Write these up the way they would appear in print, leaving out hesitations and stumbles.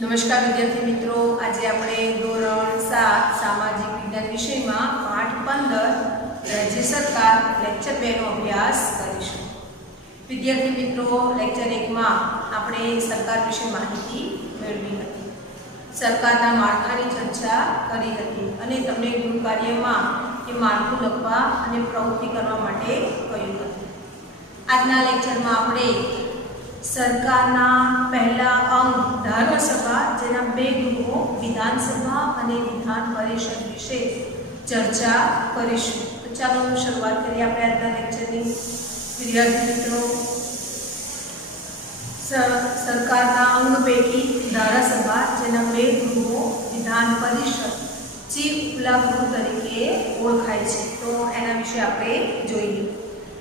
नमस्कार विद्यार्थी मित्रों, आज આપણે ધોરણ 7 સામાજિક વિજ્ઞાન વિષયમાં પાઠ 15 રાજ્ય સરકાર લેક્ચર 2 નો અભ્યાસ કરીશું। વિદ્યાર્થી મિત્રો, લેક્ચર 1 માં આપણે સરકાર વિશે માહિતી મેળવી હતી, સરકારના માળખાની ચર્ચા કરી હતી અને તમને ગૃહ કાર્યમાં એ માળખું લખવા અને પ્રવૃત્તિ કરવા માટે કહ્યું હતું। આજના લેક્ચરમાં આપણે सरकारना पहला अंग धारासभा जेना बे गृहो विधानसभा और विधान परिषद विषे चर्चा करीशुं। तो चलो शुरुआत करिए आपणे आजना लेक्चरनी। विद्यार्थी मित्रों, सरकारना अंग पैकी धारासभा जेना बे गृहो विधान परिषद जे उपला गृह तरीके ओळखाय छे, तो एना विषे आपणे जोईए।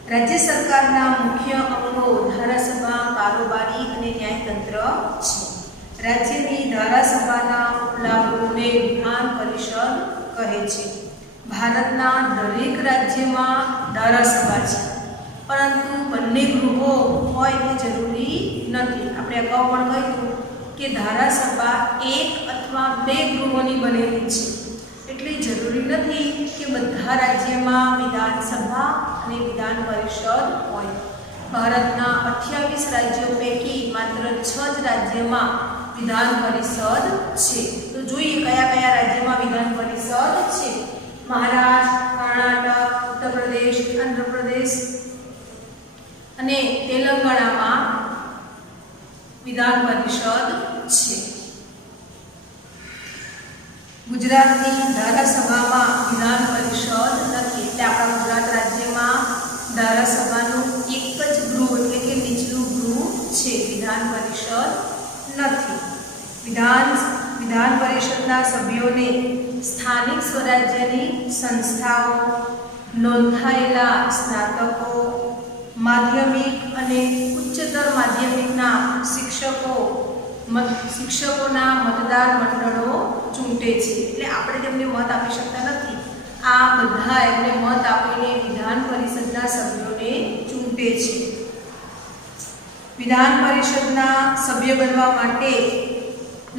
राज्य सरकारना मुख्य अंगो धारासभा, कारोबारी अने न्यायतंत्र छे। राज्यनी धारासभाना उपला गृहने विधान परिषद कहे छे। भारतना दरेक राज्यमां धारासभा छे, परंतु बंने गृहो होय ते जरूरी नथी। आपणे अगाऊ पण कह्युं के धारासभा एक अथवा बे गृहोनी बनेली छे, એટલે જરૂરી નથી કે બધા રાજ્યમાં વિધાનસભા અને વિધાન પરિષદ હોય। ભારતના 28 રાજ્યો પૈકી માત્ર 6 જ રાજ્યમાં વિધાન પરિષદ છે। તો જોઈએ કયા કયા રાજ્યમાં વિધાન પરિષદ છે। મહારાષ્ટ્ર, કર્ણાટક, ઉત્તર પ્રદેશ, આંધ્ર પ્રદેશ અને તેલંગાણામાં વિધાન પરિષદ છે। गुजरातनी धारासभा विधान परिषद नहीं, એટલે આપણા गुजरात राज्य में धारासभाનું एक ज गृह એટલે કે નીચલું ગૃહ છે, विधान परिषद नहीं। विधान परिषदना सभ्योने स्थानिक स्वराज्यनी संस्थाओं, नोंधायेला स्नातको, माध्यमिक अने उच्चतर माध्यमिकना शिक्षकोना मतदार मंडळो चूंटे छे। એટલે આપણે તેમને મત આપી શકતા નથી, આ બધા એમને મત આપીને વિધાન પરિષદના સભ્યોને ચૂંટે છે। વિધાન પરિષદના સભ્ય બનવા માટે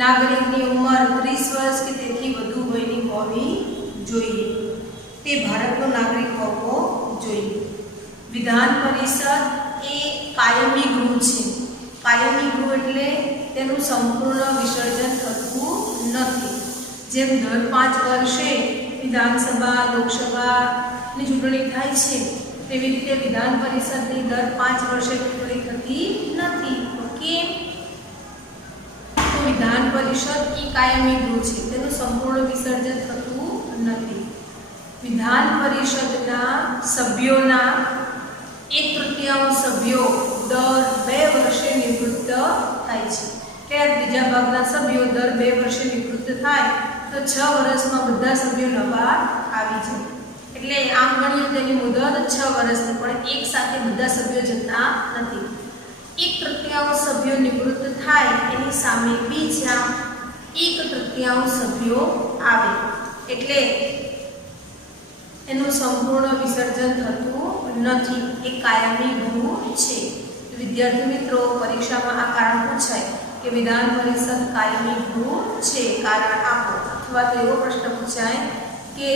નાગરિકની ઉંમર 30 વર્ષ કે તેથી વધુ વયની હોવી જોઈએ। તે ભારતનો નાગરિક હોવો જોઈએ। વિધાન પરિષદ એ કાયમી ગૃહ છે। કાયમી ગૃહ એટલે તેનું સંપૂર્ણ વિસર્જન થતું નથી। જેમ દર 5 વર્ષે વિધાનસભા, લોકસભાની ચૂંટણી થાય છે, તેવી રીતે વિધાન પરિષદની દર 5 વર્ષે ચૂંટણી થતી નથી। કેમ? તો વિધાન પરિષદ એ કાયમી ગૃહ છે, તેનું સંપૂર્ણ વિસર્જન થતું નથી। વિધાન પરિષદના સભ્યોના 1/3 સભ્યો દર 2 વર્ષે નિવૃત્ત થાય છે। ત્યારે બીજા ભાગના સભ્યો દર 2 વર્ષે નિવૃત્ત થાય તો 6 વર્ષમાં બધા સભ્યો નવા આવી જાય। એટલે આમ ગણીએ તેની મુદત 6 વર્ષની, પણ એક સાથે બધા સભ્યો જતા નથી। 1/3 સભ્યો નિવૃત્ત થાય એની સામે બીજા 1/3 સભ્યો આવે, એટલે એનું સંપૂર્ણ વિસર્જન થતું નથી। એ કાયમી ગૃહ છે। વિદ્યાર્થી મિત્રો, પરીક્ષામાં આ કારણ પૂછાય કે વિધાન પરિષદ કાયમી ગૃહ છે, કારણ આપો। अथवा तो एवो प्रश्न पूछाय कि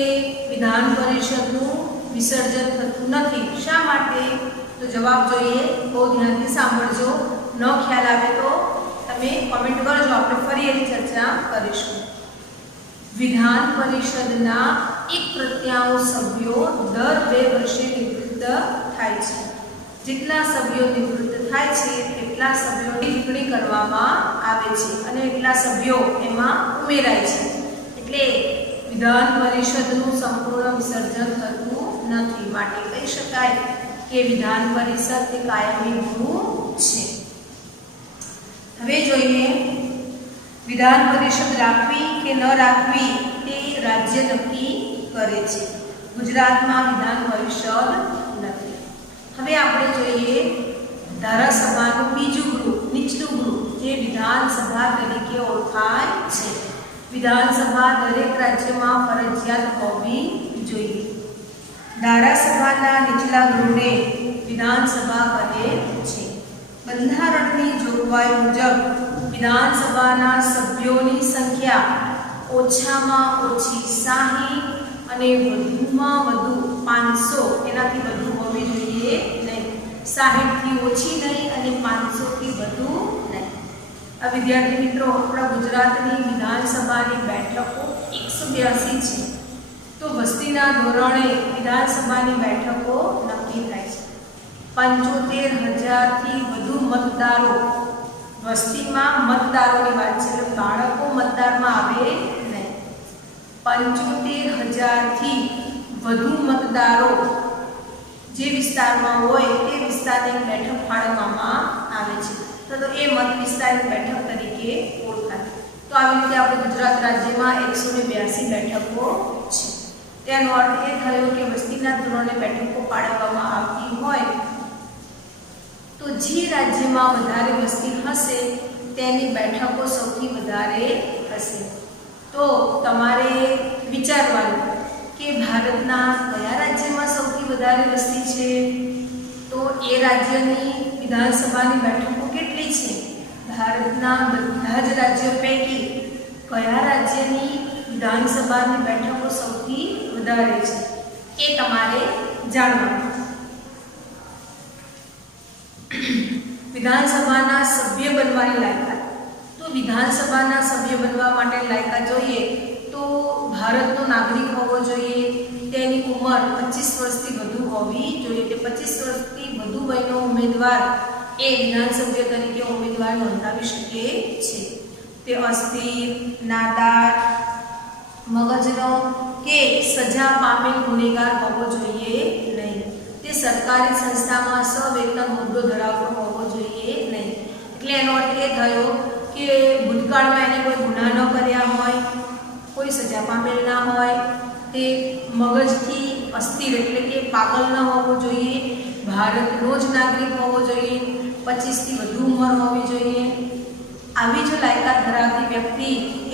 विधान परिषदનું विसर्जन थતું નથી, શા માટે? तो जवाब જોઈએ, बहुत ध्यानથી સાંભળજો। ન ખ્યાલ આવે તો તમે કમેન્ટ કરજો, આપણે ફરી એની ચર્ચા કરીશું। વિધાન પરિષદના 1/3 સભ્યો દર 2 વર્ષે નિવૃત્ત થાય છે। જેટલા સભ્યો નિવૃત્ત થાય છે એટલા સભ્યોની ચૂંટણી કરવામાં આવે છે અને એટલા સભ્યો એમાં ઉમેરાય છે। એટલે વિધાન પરિષદનું સંપૂર્ણ વિસર્જન થતું નથી, માટે કહી શકાય કે વિધાન પરિષદ એ કાયમી ગૃહ છે। હવે જોઈએ વિધાન પરિષદ રાખવી કે ન રાખવી તે રાજ્ય નક્કી કરે છે। ગુજરાતમાં વિધાન પરિષદ નથી। હવે આપણે જોઈએ ધારાસભાનું બીજું ગૃહ, નીચલું ગૃહ, જે વિધાનસભા તરીકે ઓળખાય છે। વિધાનસભા દરેક રાજ્યમાં ફરજિયાત હોવી જોઈએ। ધારાસભાના નીચલા ગૃહને વિધાનસભા કહે છે। બંધારણની જોગવાઈ મુજબ વિધાનસભાના સભ્યોની સંખ્યા ઓછામાં ઓછી 60 અને વધુમાં વધુ 500 એનાથી વધુ હોવી જોઈએ નહીં. 60 થી ઓછી નહીં અને 500 થી વધુ નહીં. આ વિદ્યાર્થી મિત્રો આપણા ગુજરાતની વિધાનસભાની બેઠકો 182 છે. તો વસ્તીના ધોરણે વિધાનસભાની બેઠકો નક્કી થાય છે. 75,000 થી વધુ મતદારો, વસ્તીમાં મતદારોની વાત છે એટલે બાળકો મતદારમાં આવે નહીં. 75,000 થી વધુ મતદારો જે વિસ્તારમાં હોય તે વિસ્તારની બેઠક ફાળવવામાં આવે છે. તો એ મત વિસ્તારની બેઠક તરીકે ઓળખાય. તો આવી રીતે આપણે ગુજરાત રાજ્યમાં 182 બેઠકો છે. તેનો અર્થ એ થયો કે વસ્તીના ધોરણે બેઠકો ફાળવવામાં આવતી હોય તો જે રાજ્યમાં વધારે વસ્તી હશે તેની બેઠકો સૌથી વધારે હશે. તો તમારે વિચારવાનું કે ભારતના કયા રાજ્યમાં સૌથી વધારે વસ્તી છે, તો એ રાજ્યની વિધાનસભાની બેઠકો કેટલી છે. ભારતના બધા જ રાજ્યો પૈકી કયા રાજ્યની વિધાનસભાની બેઠકો સૌથી વધારે છે એ તમારે જાણવાનું. વિધાનસભાના સભ્ય બનવાની લાયકાત. તો વિધાનસભાના સભ્ય બનવા માટે લાયકાત જોઈએ તો ભારતનો નાગરિક હોવો જોઈએ, તેની ઉંમર 25 વર્ષથી વધુ હોવી જોઈએ. કે 25 વર્ષથી વધુ વયનો ઉમેદવાર એ વિધાનસભ્ય તરીકે ઉમેદવાર નોંધાવી શકે છે. તે અસ્થિર, નાદાર, મગજનો કે સજા પામેલ ગુનેગાર હોવો જોઈએ નહીં. તે સરકારી સંસ્થામાં સવેતન હોદ્દો ધરાવતો હોવો જોઈએ નહીં. એટલે એનો અર્થ એ થયો કે ભૂતકાળમાં એને કોઈ ગુના ન કર્યા હોય, કોઈ સજા પામેલ ના હોય, તે મગજથી અસ્થિર એટલે કે પાગલ ન હોવો જોઈએ, ભારતનો જ નાગરિક હોવો જોઈએ, 25 થી વધુ ઉંમર હોવી જોઈએ. આવી જો લાયકાત ધરાવતી વ્યક્તિ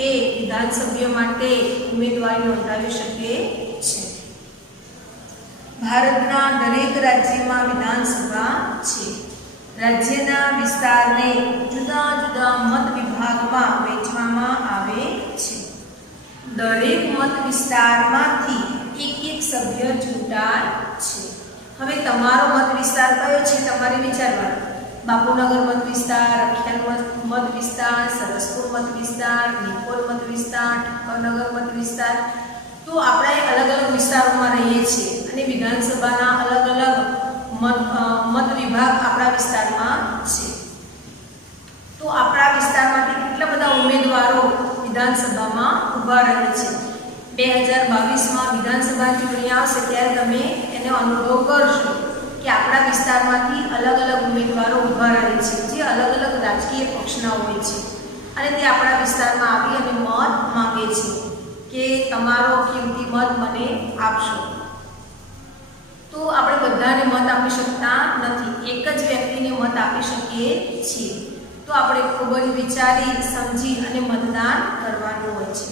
એ વિધાનસભ્ય માટે ઉમેદવારી નોંધાવી શકે છે. ભારતના દરેક રાજ્યમાં વિધાનસભા છે. રાજ્યના વિસ્તારને જુદા જુદા મત વિભાગમાં વહેંચવામાં આવે છે. દરેક મત વિસ્તારમાંથી એક સભ્ય ચૂંટાય છે. હવે તમારો મત વિસ્તાર કયો છે તમારે વિચારવાનું. બાપુનગર મત વિસ્તાર, અખ્યાલ મત વિસ્તાર, સરસપુર મત વિસ્તાર, નિકોલ મત વિસ્તાર, ઠક્કરનગર મત વિસ્તાર. તો આપણે અલગ અલગ વિસ્તારોમાં રહીએ છીએ અને વિધાનસભાના અલગ અલગ મત વિભાગ આપણા વિસ્તારમાં છે. તો આપણા વિસ્તારમાંથી કેટલા બધા ઉમેદવારો વિધાનસભામાં ઊભા રહે છે. 2022માં વિધાનસભા ચૂંટણી આવશે ત્યારે તમે એનો અનુભવ કરશો કે આપણા વિસ્તારમાંથી અલગ અલગ ઉમેદવારો ઊભા રહે છે જે અલગ અલગ રાજકીય પક્ષના હોય છે અને તે આપણા વિસ્તારમાં આવી અને મત માંગે છે કે તમારો કિંમતી મત મને આપશો. તો આપણે બધાને મત આપી શકતા નથી, એક જ વ્યક્તિને મત આપી શકીએ છીએ. તો આપણે ખૂબ જ વિચારી સમજી અને મતદાન કરવાનું હોય છે.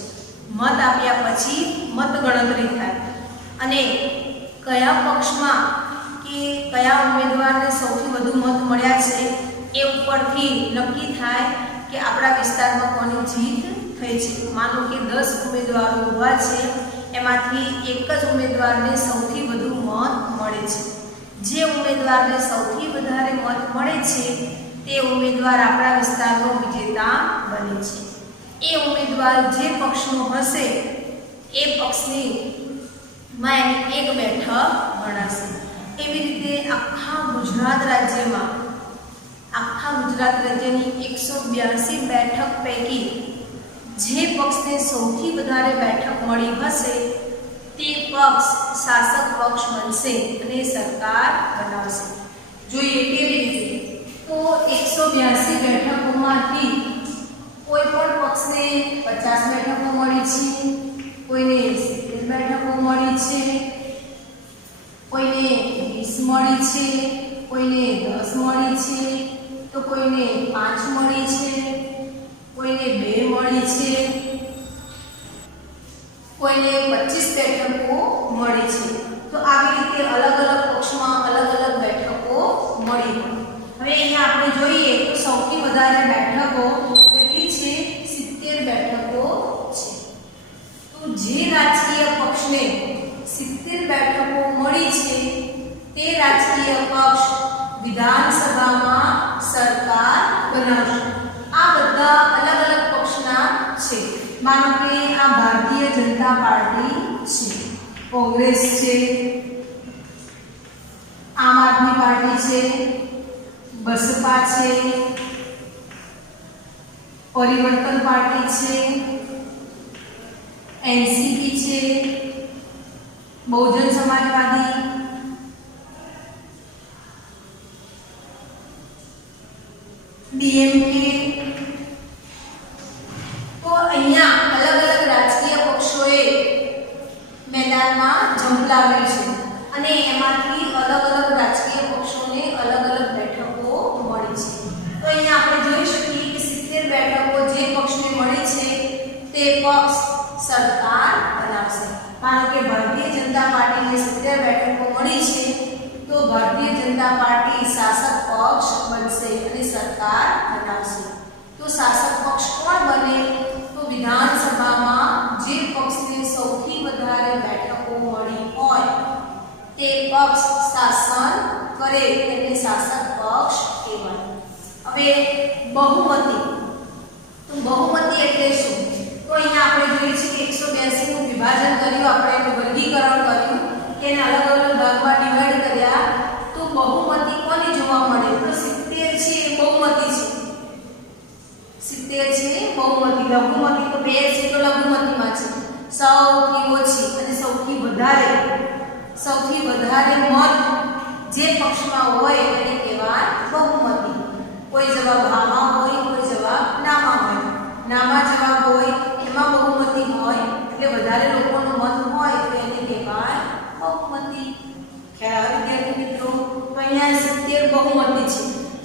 મત આપ્યા પછી મત ગણતરી થાય અને કયા પક્ષમાં કે કયા ઉમેદવારને સૌથી વધુ મત મળ્યા છે એ ઉપરથી નક્કી થાય કે આપણા વિસ્તારમાં કોની જીત થઈ છે. માનો કે 10 ઉમેદવારો ઊભા છે, એમાંથી એક જ ઉમેદવારને સૌથી વધુ મત મળે છે. જે ઉમેદવારને સૌથી વધારે મત મળે છે તે ઉમેદવાર આપણા વિસ્તારનો વિજેતા બને છે. એ ઉમેદવાર જે પક્ષનો હશે એ પક્ષની માં એની એક બેઠક ગણાશે. એવી રીતે આખા ગુજરાત રાજ્યની 182 બેઠક પૈકી જે પક્ષને સૌથી વધારે બેઠક મળી હશે તે પક્ષ શાસક પક્ષ બનશે અને સરકાર બનાવશે. જોઈએ કેવી રીતે. તો 182 બેઠકોમાંથી કોઈ પણ પક્ષને 50 બેઠકો મળી છે, કોઈને 70 બેઠકો મળી છે, કોઈને 20 મળી છે, કોઈને 10 મળી છે, તો કોઈને 5 મળી છે, કોઈને 2 મળી છે, કોઈને 25 બેઠકો મળી છે. તો આવી રીતે અલગ અલગ પક્ષમાં અલગ અલગ બેઠકો મળી. હવે અહીંયા આપણે જોઈએ તો સૌથી વધારે બેઠકો કેટલી વિધાનસભામાં સરકાર બનાવશે. આ બધા અલગ અલગ પક્ષના છે. માનો કે આ ભારતીય જનતા પાર્ટી છે, કોંગ્રેસ છે, આમ આદમી પાર્ટી છે, બસપા છે, પરિવર્તન પાર્ટી છે, એનસીપી છે, બહુજન સમાજવાદી, ડીએમકે. તો અહીંયા અલગ અલગ રાજકીય પક્ષોએ મેદાનમાં ઝંપલાવ્યું છે અને એમાંથી અલગ અલગ રાજકીય પક્ષોને અલગ અલગ બેઠકો મળી છે. તો અહીંયા આપણે જોઈ શકીએ કે 70 બેઠકો જે પક્ષને મળી છે તે પક્ષ સરકાર બનાવશે. માનો કે ભારતીય જનતા પાર્ટીને 70 બેઠકો મળી છે તો ભારતીય જનતા પાર્ટી શાસક પક્ષ બનશે અને સરકાર બનાવશે. તો શાસક પક્ષ કોણ બને? તો વિધાનસભામાં જે પક્ષને સૌથી વધારે બેઠકો મળી હોય તે પક્ષ શાસન કરે એટલે શાસક પક્ષ કહેવાય. હવે બહુમતી, તો બહુમતી એટલે શું? તો અહીંયા આપણે જોઈએ છીએ કે 182 નું વિભાજન કર્યું, આપણે એનું વર્ગીકરણ કર્યું કે એને અલગ અલગ ભાગમાં ડિવાઈડ કર્યા. તો બહુમતી કોને જોવા મળે? તો 70 છે એ બહુમતી છે. 70 છે બહુમતી. લઘુમતી તો 2 છે તો લઘુમતીમાં છે. સૌથી ઓછી અને સૌથી વધારે મત જે પક્ષમાં હોય એને કહેવાય બહુમતી. કોઈ જવાબ હામાં હોય, કોઈ જવાબ નામાં હોય. નામાં જવાબ હોય એમાં બહુમતી હોય એટલે વધારે લોકોનો મત હોય તો એને કહેવાય બહુમતી. ખ્યાલ આવે વિદ્યાર્થી મિત્રો? તો અહીંયા 70 બહુમતી છે,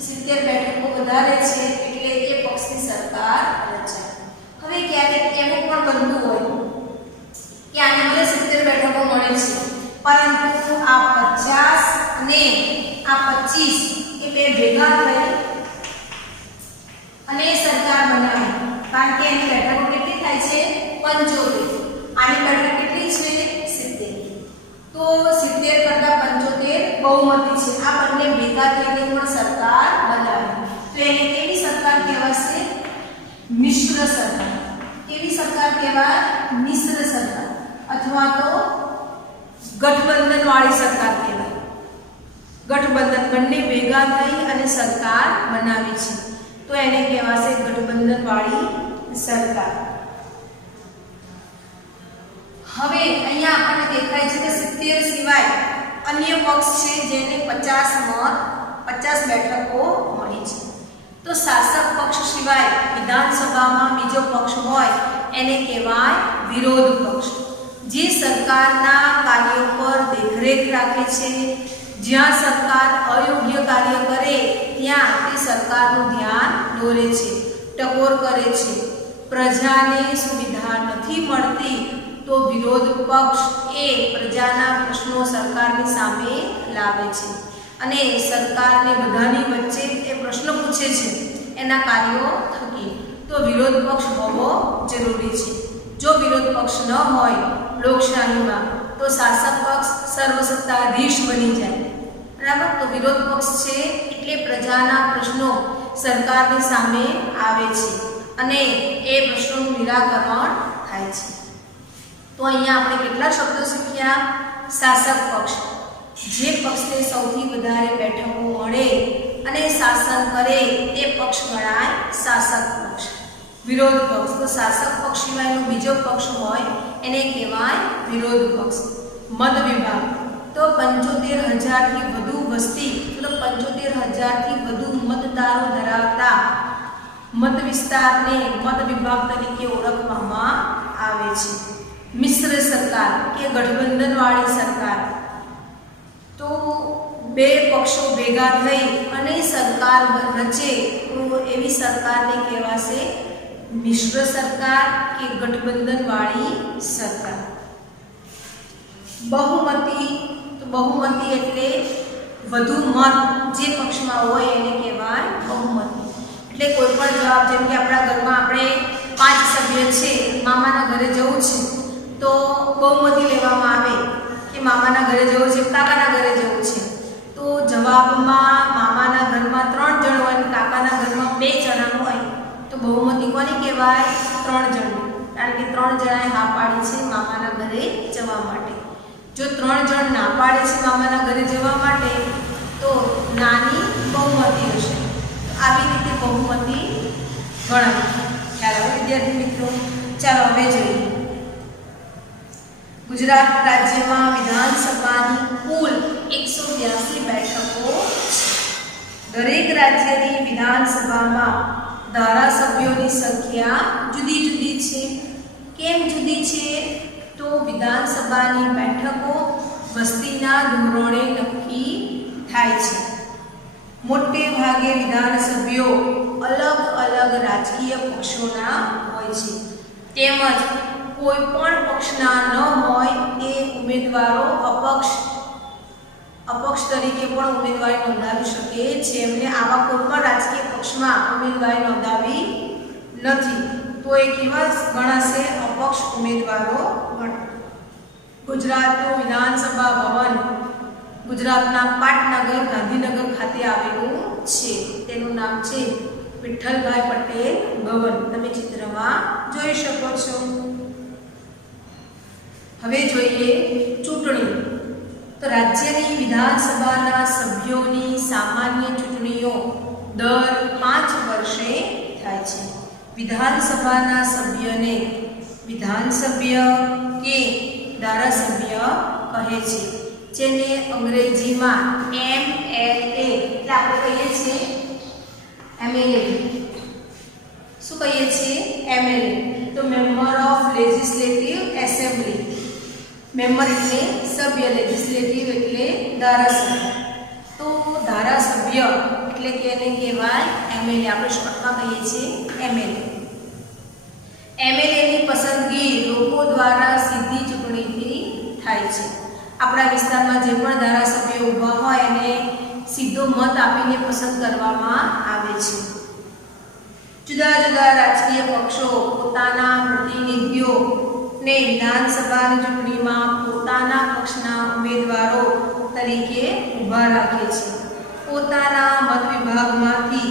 70 બેઠકો વધારે છે એટલે એ પક્ષની સરકાર રચાય. હવે ક્યારેક એવું પણ બનતું હોય કે આને ભલે 70 બેઠકો મળે છે પરંતુ આ 50 અને આ 25 એ બે ભેગા થઈ અને સરકાર બનાવે. કારણ કે એની બેઠકો કેટલી થાય છે? 75. આની બેઠક કેટલી છે? 70. તો 70 કરતા 75 બહુમતી છે. આ બંને ભેગા થઈને પણ સરકાર બનાવે. તો એને કેવી સરકાર કહેવાશે? મિશ્ર સરકાર. કેવી સરકાર કહેવાય? મિશ્ર સરકાર અથવા તો ગઠબંધન વાળી સરકાર કહેવાય. ગઠબંધન બંને ભેગા થઈ અને સરકાર બનાવી છે તો એને કહેવાશે ગઠબંધન વાળી સરકાર. હવે અહીંયા આપણને દેખાય છે કે 70 સિવાય અન્ય પક્ષ છે જેને 50 બેઠકો મળી છે. તો શાસક પક્ષ સિવાય વિધાનસભામાં બીજો પક્ષ હોય એને કહેવાય વિરોધ પક્ષ. જે સરકારના કાર્યો પર દેખરેખ રાખે છે, જ્યાં સરકાર અયોગ્ય કાર્ય કરે ત્યાં તે સરકારનું ધ્યાન દોરે છે, ટકોર કરે છે. પ્રજાને સુવિધા નથી મળતી તો વિરોધ પક્ષ એ પ્રજાના પ્રશ્નો સરકારની સામે લાવે છે અને સરકારને બધાની વચ્ચે એ પ્રશ્ન પૂછે છે એના કાર્યો થકી. તો વિરોધ પક્ષ હોવો જરૂરી છે. જો વિરોધ પક્ષ ન હોય લોકશાહીમાં તો શાસક પક્ષ સર્વસત્તાધીશ બની જાય. બરાબર? તો વિરોધ પક્ષ છે એટલે પ્રજાના પ્રશ્નો સરકારની સામે આવે છે અને એ પ્રશ્નોનું નિરાકરણ થાય છે. તો અહીંયા આપણે કેટલા શબ્દો શીખ્યા? શાસક પક્ષ, જે પક્ષને સૌથી વધારે બેઠકો મળે અને શાસન કરે તે પક્ષ ગણાય શાસક પક્ષ. વિરોધ પક્ષ, તો શાસક પક્ષ સિવાયનો બીજો પક્ષ હોય એને કહેવાય વિરોધ પક્ષ. મત વિભાગ, તો 75,000 થી વધુ વસ્તી, મતલબ 75,000 થી વધુ મતદારો ધરાવતા મત વિસ્તારને મત વિભાગ તરીકે ઓળખવામાં આવે છે. મિશ્ર સરકાર કે ગઠબંધન વાળી સરકાર, તો બે પક્ષો ભેગા થઈ અને સરકાર રચે તો એવી સરકારને કહેવાશે મિશ્ર સરકાર કે ગઠબંધન વાળી સરકાર. બહુમતી, તો બહુમતી એટલે વધુ મત જે પક્ષમાં હોય એને કહેવાય બહુમતી. એટલે કોઈ પણ જવાબ, જેમ કે આપણા ઘરમાં આપણે 5 સભ્ય છે, મામાના ઘરે જવું છે તો બહુમતી લેવામાં આવે કે મામાના ઘરે જવું છે, કાકાના ઘરે જવું છે. તો જવાબમાં મામાના જણ હોય અને કાકાના ઘરમાં 2 જણા હોય તો બહુમતી કોની કહેવાય? 3 જણની, કારણ કે 3 જણાએ હા પાડી છે મામાના ઘરે જવા માટે. જો 3 જણ ના પાડે છે મામાના ઘરે જવા માટે તો નાની બહુમતી હશે. તો આવી રીતે બહુમતી ગણાય. ખ્યાલ આવે વિદ્યાર્થી મિત્રો? ચાલો હવે જોઈએ. ગુજરાત રાજ્યમાં વિધાનસભાની કુલ 182 બેઠકો છે. દરેક રાજ્યની વિધાનસભામાં ધારાસભ્યોની સંખ્યા જુદી જુદી છે. કેમ જુદી છે? તો વિધાનસભાની બેઠકો વસ્તીના ધોરણે નક્કી થાય છે. મોટે ભાગે વિધાનસભ્યો અલગ અલગ રાજકીય પક્ષોના હોય છે. તેમજ કોઈ પણ પક્ષના ન હોય તે ઉમેદવારો અપક્ષ તરીકે પણ ઉમેદવારી નોંધાવી શકે છે. એમને આવા કોઈ પણ રાજકીય પક્ષમાં ઉમેદવારી નોંધાવી નથી તો એ કેવા ગણાશે? અપક્ષ ઉમેદવારો ગણાય. ગુજરાતનું વિધાનસભા ભવન ગુજરાતના પાટનગર ગાંધીનગર ખાતે આવેલું છે. તેનું નામ છે વિઠ્ઠલભાઈ પટેલ ભવન. તમે ચિત્રમાં જોઈ શકો છો. હવે જોઈએ ચૂંટણી. તો રાજ્યની વિધાનસભાના સભ્યોની સામાન્ય ચૂંટણીઓ દર 5 વર્ષે થાય છે. વિધાનસભાના સભ્યને વિધાનસભ્ય કે ધારાસભ્ય કહે છે, જેને અંગ્રેજીમાં MLA એટલે આપણે કહીએ છીએ MLA. શું કહીએ છીએ? MLA. તો member of legislative assembly. Member એટલે સભ્ય, લેજિસ્લેટિવ એટલે ધારાસભ્ય. તો ધારાસભ્ય એટલે કે એને કહેવાય MLA. આપણે શોર્ટમાં કહીએ છીએ MLA. MLA ની પસંદગી લોકો દ્વારા સીધી ચૂંટણીથી થાય છે. આપણા વિસ્તારમાં જે પણ ધારાસભ્યો ઊભા હોય એને સીધો મત આપીને પસંદ કરવામાં આવે છે. જુદા જુદા રાજકીય પક્ષો પોતાના પ્રતિનિધિઓને વિધાનસભાની ચૂંટણીમાં પોતાના પક્ષના ઉમેદવારો તરીકે ઊભા રાખે છે. પોતાના મત વિભાગમાંથી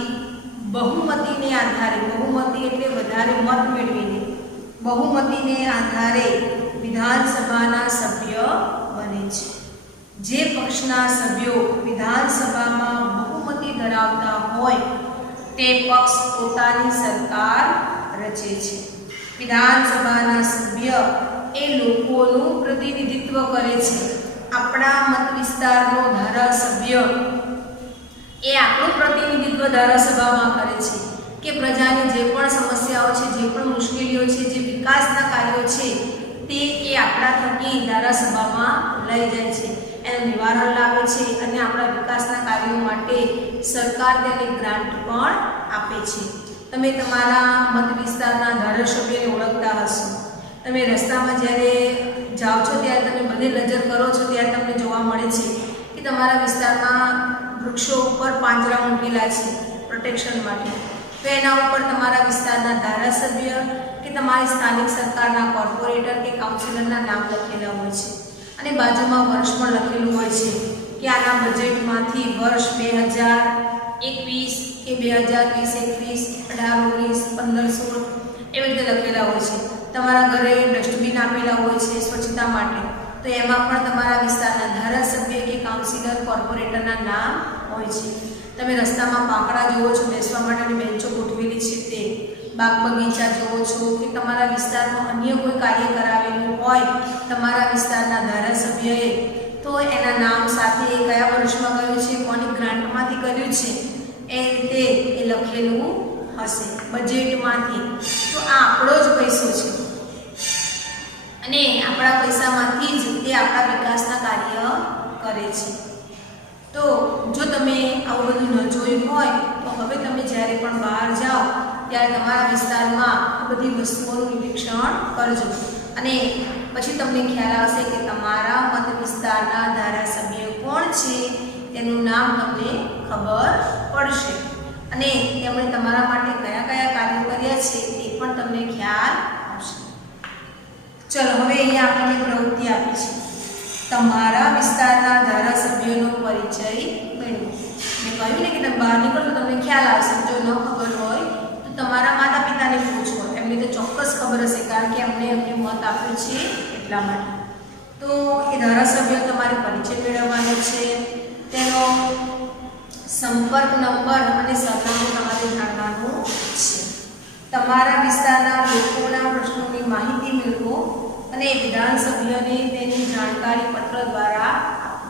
બહુમતીને આધારે, બહુમતી એટલે વધારે મત મેળવીને, બહુમતીને આધારે વિધાનસભાના સભ્ય બને છે. જે પક્ષના સભ્યો વિધાનસભામાં બહુમતી ધરાવતા હોય તે પક્ષ પોતાની સરકાર રચે છે. વિધાનસભાના સભ્ય એ લોકોનું પ્રતિનિધિત્વ કરે છે. આપણા મત વિસ્તારનો ધારાસભ્ય એ આપણું પ્રતિનિધિત્વ ધારાસભામાં કરે છે કે પ્રજાની જે પણ સમસ્યાઓ છે, જે પણ મુશ્કેલીઓ છે, જે વિકાસના કાર્યો છે તે એ આપણા થકી ધારાસભામાં લઈ જાય છે, એનું નિવારણ લાવે છે અને આપણા વિકાસના કાર્યો માટે સરકાર તેને ગ્રાન્ટ પણ આપે છે. તમે તમારા મત વિસ્તારના ધારાસભ્યને ઓળખતા હશો. તમે રસ્તામાં જ્યારે જાઓ છો ત્યારે તમે બધે નજર કરો છો ત્યારે તમને જોવા મળે છે કે તમારા વિસ્તારમાં વૃક્ષો ઉપર પાંજરા મૂકેલા છે પ્રોટેક્શન માટે. તો એના ઉપર તમારા વિસ્તારના ધારાસભ્ય કે તમારી સ્થાનિક સરકારના કોર્પોરેટર કે કાઉન્સિલરના નામ લખેલા હોય છે અને બાજુમાં વર્ષ પણ લખેલું હોય છે કે આના બજેટમાંથી વર્ષ 2021 કે 2020-21, 18-19, 15-16 એવી રીતે લખેલા હોય છે. તમારા ઘરે ડસ્ટબિન આપેલા હોય છે સ્વચ્છતા માટે, તો એમાં પણ તમારા વિસ્તારના ધારાસભ્ય કે કાઉન્સિલર કોર્પોરેટરના નામ હોય છે. તમે રસ્તામાં પાંકડા જુઓ છો, બેસવા માટેની બેન્ચો ગોઠવેલી છે તે, બાગ બગીચા જુઓ છો કે તમારા વિસ્તારમાં અન્ય કોઈ કાર્ય કરાવેલું હોય તમારા વિસ્તારના ધારાસભ્યએ, તો એના નામ સાથે કયા વર્ષમાં કર્યું છે, કોની ગ્રાન્ટમાંથી કર્યું છે એ રીતે એ લખેલું હશે બજેટમાંથી. તો આ આપણો જ પૈસો છે અને આપણા પૈસામાંથી જ તે આપણા વિકાસના કાર્ય કરે છે. તો જો તમે આવું બધું ન જોયું હોય તો હવે તમે જ્યારે પણ બહાર જાઓ ત્યારે તમારા વિસ્તારમાં આ બધી વસ્તુઓનું નિરીક્ષણ કરજો અને પછી તમને ખ્યાલ આવશે કે તમારા મત વિસ્તારના ધારાસભ્ય કોણ છે તેનું નામ તમને ખબર પડશે અને તેમણે તમારા માટે કયા કયા કાર્યો કર્યા છે તે પણ તમને ખ્યાલ આવશે. ચલો હવે અહીંયા આપણને પ્રવૃત્તિ આપી છે, તમારા વિસ્તારના ધારાસભ્યનો પરિચય મેળવો. મેં કહ્યું ને કે તમે બહાર નીકળો તો તમને ખ્યાલ આવશે, જો ન ખબર હોય તો તમારા માતા પિતાને પૂછો, એમને તો ચોક્કસ ખબર હશે કારણ કે એમને એમને મત આપ્યું છે એટલા માટે. તો એ ધારાસભ્ય તમારે પરિચય મેળવવાનો છે, તેનો સંપર્ક નંબર અને સરનામું તમારે જાણવાનું છે. તમારા વિસ્તારના લોકોના પ્રશ્નોની માહિતી મેળવો અને વિધાનસભ્યને તેની જાણકારી પત્ર દ્વારા આપો.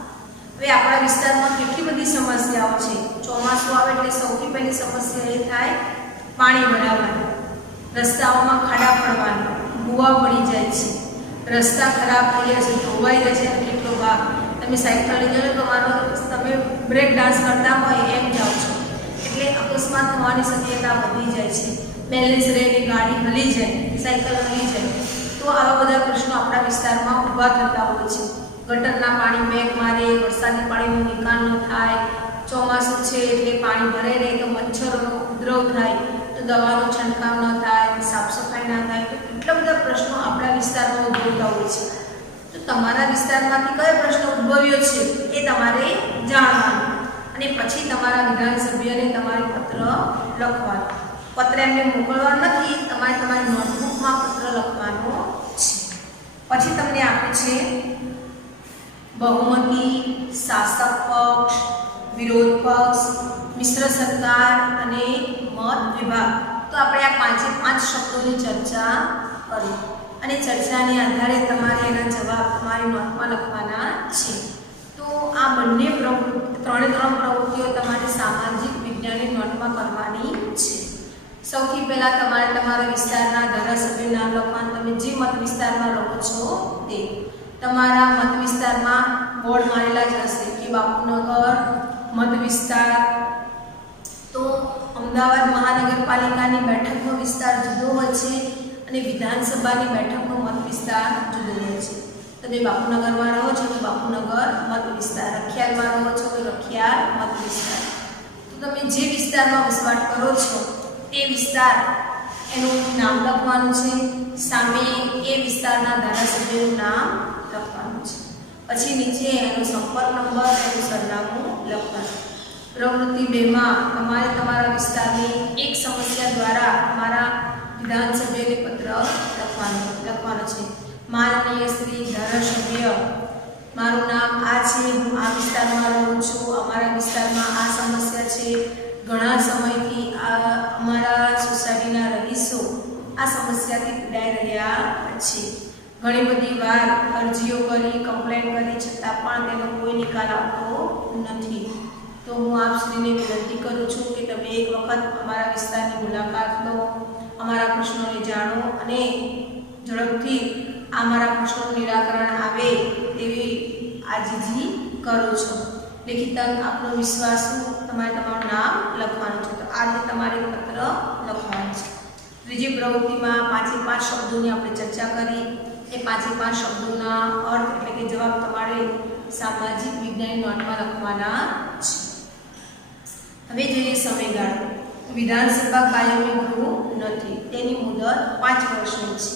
હવે આપણા વિસ્તારમાં કેટલી બધી સમસ્યાઓ છે. ચોમાસું આવે એટલે સૌથી પહેલી સમસ્યા એ થાય પાણી ભરાવાનું, રસ્તાઓમાં ખાડા પડવાના, ભૂવા પડી જાય છે, રસ્તા ખરાબ થઈ જાય છે, ધોવાઈ જાય છે. કેટલો ભાગ તમે સાયકલ લઈ જાઓ તો માનો તમે બ્રેક ડાન્સ કરતા હોય એમ જાઓ છો એટલે અકસ્માત થવાની શક્યતા વધી જાય છે. બેલેન્સ રહીને ગાડી હલી જાય, સાયકલ હલી જાય. તો આવા બધા પ્રશ્નો આપણા વિસ્તારમાં ઊભા થતા હોય છે. ગટરના પાણી બેગ મારે, વરસાદી પાણીનો નિકાલ ન થાય, ચોમાસું છે એટલે પાણી ભરાઈ રહે તો મચ્છરોનો ઉપદ્રવ થાય, તો દવાનો છંટકાવ ન થાય, સાફ સફાઈ ના થાય. તો એટલા બધા પ્રશ્નો આપણા વિસ્તારમાં ઉદ્ભવતા હોય છે. તો તમારા વિસ્તારમાંથી કયો પ્રશ્ન ઉદ્ભવ્યો છે એ તમારે જાણવાનું અને પછી તમારા વિધાનસભ્યને તમારે પત્ર લખવાનો. પત્ર એમને મોકલવાનો નથી, તમારે તમારી નોટબુકમાં પત્ર લખવાનો છે. પછી તમને આપ્યું છે બહુમતી, શાસક પક્ષ, વિરોધ પક્ષ, મિશ્ર સરકાર અને મત વિભાગ. તો આપણે આ પાંચે પાંચ શબ્દોની ચર્ચા કરી અને ચર્ચાને આધારે તમારે એના જવાબ તમારી નોટમાં લખવાના છે. તો આ બંને ત્રણે ત્રણ પ્રવૃત્તિઓ તમારે સામાજિક વિજ્ઞાનની નોટમાં કરવાની છે. સૌથી પહેલાં તમારે તમારા વિસ્તારના ધારાસભ્યનું નામ લખવાનું. તમે જે મત વિસ્તારમાં રહો છો તે તમારા મત વિસ્તારમાં બોર્ડ મારેલા જ હશે કે બાપુનગર મત વિસ્તાર. તો અમદાવાદ મહાનગરપાલિકાની બેઠકનો વિસ્તાર જુદો હોય છે અને વિધાનસભાની બેઠકનો મત વિસ્તાર જુદો હોય છે. તમે બાપુનગરમાં રહો છો તો બાપુનગર મત વિસ્તાર, રખિયાલમાં રહો છો તો રખિયાલ મત વિસ્તાર. તો તમે જે વિસ્તારમાં વસવાટ કરો છો તે વિસ્તાર એનું નામ લખવાનું છે, સામે એ વિસ્તારના ધારાસભ્યનું નામ લખવાનું છે. પછી નીચે એનો સંપર્ક નંબર, એનું સરનામું લખવાનું. પ્રવૃત્તિ 2 માં તમારે તમારા વિસ્તારની એક સમસ્યા દ્વારા તમારા વિધાનસભ્યને પત્ર લખવાનો છે. માનનીય શ્રી ધારાસભ્ય, મારું નામ આ છે, હું આ વિસ્તારમાં રહું છું, અમારા વિસ્તારમાં આ સમસ્યા છે, ઘણા સમયથી અમારા સોસાયટીના રહીશો આ સમસ્યાથી પીડાઈ રહ્યા છે. ઘણી બધી વાર અરજીઓ કરી, કમ્પ્લેન કરી, છતાં પણ તેનો કોઈ નિકાલ આવતો નથી. તો હું આપ શ્રીને વિનંતી કરું છું કે તમે એક વખત અમારા વિસ્તારની મુલાકાત લો, અમારા પ્રશ્નોને જાણો અને ઝડપથી અમારા પ્રશ્નોનું નિરાકરણ આવે તેવી આજીજી કરું છું. લેખિતન આપનો વિશ્વાસ, તમારે તમારું નામ લખવાનું છે. તો આજે તમારે પત્ર લખવાનું છે. ત્રીજી પ્રવૃત્તિમાં 5 શબ્દોની આપણે ચર્ચા કરી. એ 5 શબ્દોના અર્થ એટલે કે જવાબ તમારે સામાજિક વિજ્ઞાનની નોટમાં લખવાના છે. હવે જોઈએ સમયગાળો. વિધાનસભા કાયમી ગૃહ નથી, તેની મુદત 5 વર્ષની છે.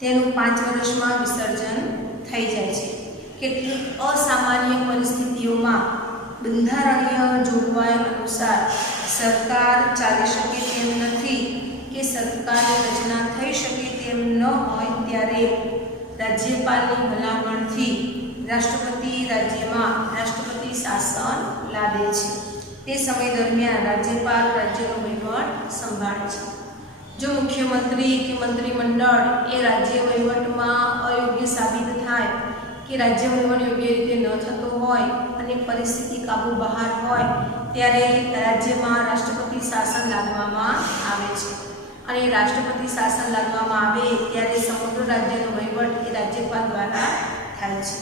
તેનું 5 વર્ષમાં વિસર્જન થઈ જાય છે. કેટલીક અસામાન્ય પરિસ્થિતિઓમાં બંધારણીય જોગવાઈ અનુસાર સરકાર ચાલી શકે તેમ નથી કે સરકારની રચના થઈ શકે તેમ ન હોય ત્યારે રાજ્યપાલની ભલામણથી રાષ્ટ્રપતિ રાજ્યમાં રાષ્ટ્રપતિ શાસન લાદે છે. તે સમય દરમિયાન રાજ્યપાલ રાજ્યનો વહીવટ સંભાળે છે. જો મુખ્યમંત્રી કે મંત્રીમંડળ એ રાજ્ય વહીવટમાં અયોગ્ય સાબિત થાય કે રાજ્ય વહીવટ યોગ્ય રીતે ન થતો હોય અને પરિસ્થિતિ કાબુ બહાર હોય ત્યારે રાજ્યમાં રાષ્ટ્રપતિ શાસન લાદવામાં આવે છે. અને રાષ્ટ્રપતિ શાસન લાદવામાં આવે ત્યારે સમગ્ર રાજ્યનો વહીવટ એ રાજ્યપાલ દ્વારા થાય છે.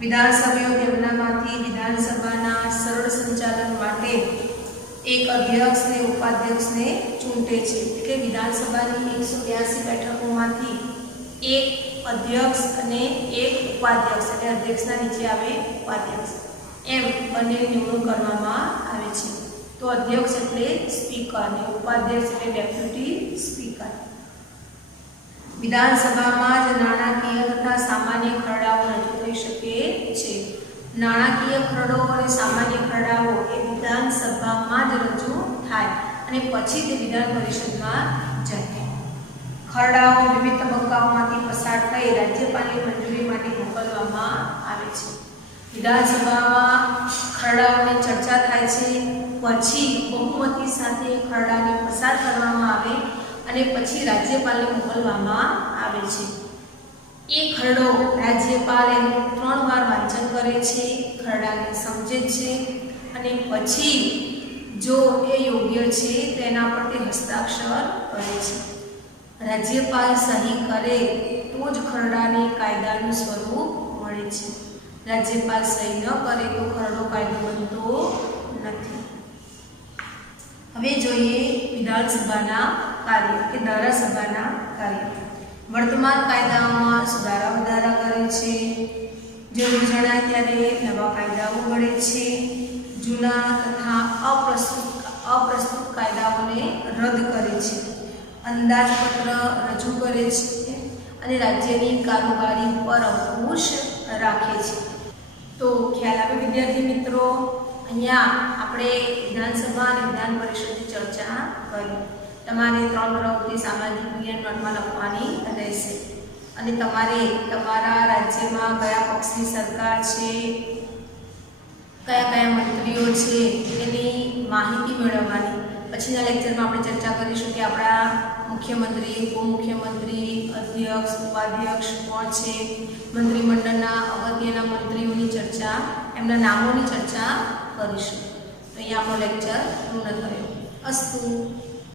વિધાનસભ્યો તેમનામાંથી વિધાનસભાના સરળ સંચાલન માટે એક અધ્યક્ષ ને ઉપાધ્યક્ષને ચૂંટે છે. એટલે વિધાનસભાની 182 બેઠકોમાંથી એક અધ્યક્ષ અને એક ઉપાધ્યક્ષ, અને અધ્યક્ષના નીચે આવે ઉપાધ્યક્ષ, એમ બંને નિમણૂક કરવામાં આવે છે. તો અધ્યક્ષ એટલે સ્પીકર અને ઉપાધ્યક્ષ એટલે ડેપ્યુટી સ્પીકર. વિધાનસભામાં જ નાણાકીય તથા સામાન્ય ખરડાઓ રજૂ થઈ શકે છે. નાણાકીય ખરડો અને સામાન્ય ખરડાઓ એ વિધાનસભામાં જ રજૂ થાય અને પછી તે વિધાન પરિષદમાં જાય. ખરડાઓ વિવિધ તબક્કાઓમાંથી પસાર થઈ રાજ્યપાલની મંજૂરી માટે મોકલવામાં આવે છે. વિધાનસભામાં ખરડાઓની ચર્ચા થાય છે, પછી બહુમતી સાથે ખરડાને પસાર કરવામાં આવે અને પછી રાજ્યપાલને મોકલવામાં આવે છે. એ ખરડો રાજ્યપાલ એનું 3 વાર વાંચન કરે છે, ખરડાને સમજે છે અને પછી જો એ યોગ્ય છે તો એના પર તે હસ્તાક્ષર કરે છે. રાજ્યપાલ સહી કરે તો જ ખરડાને કાયદાનું સ્વરૂપ મળે છે. રાજ્યપાલ સહી ન કરે તો ખરડો કાયદો બનતો નથી. હવે જોઈએ વિધાનસભાના કાર્ય કે ધારાસભાના કાર્ય. વર્તમાન કાયદાઓમાં સુધારા વધારા કરે છે. જરૂર જણાય ત્યારે નવા કાયદાઓ ઘડે છે. જૂના તથા અપ્રસ્તુત કાયદાઓને રદ કરે છે. અંદાજપત્ર રજૂ કરે છે અને રાજ્યની કારોબારી પર અંકુશ રાખે છે. તો ખ્યાલ આવે વિદ્યાર્થી મિત્રો, અહીંયા આપણે વિધાનસભા અને વિધાન પરિષદની ચર્ચા કરી. તમારે 3 પ્રવૃત્તિ સામાજિક વિજ્ઞાન નોટમાં લખવાની રહેશે અને તમારે તમારા રાજ્યમાં કયા પક્ષની સરકાર છે, કયા કયા મંત્રીઓ છે એની માહિતી મેળવવાની. પછીના લેક્ચરમાં આપણે ચર્ચા કરીશું કે આપણા મુખ્યમંત્રી, ઉપમુખ્યમંત્રી, અધ્યક્ષ, ઉપાધ્યક્ષ કોણ છે, મંત્રીમંડળના અગત્યના મંત્રીઓની ચર્ચા, એમના નામોની ચર્ચા કરીશું. તો અહીંયા આપણો લેક્ચર પૂર્ણ થયો. અસ્તુ.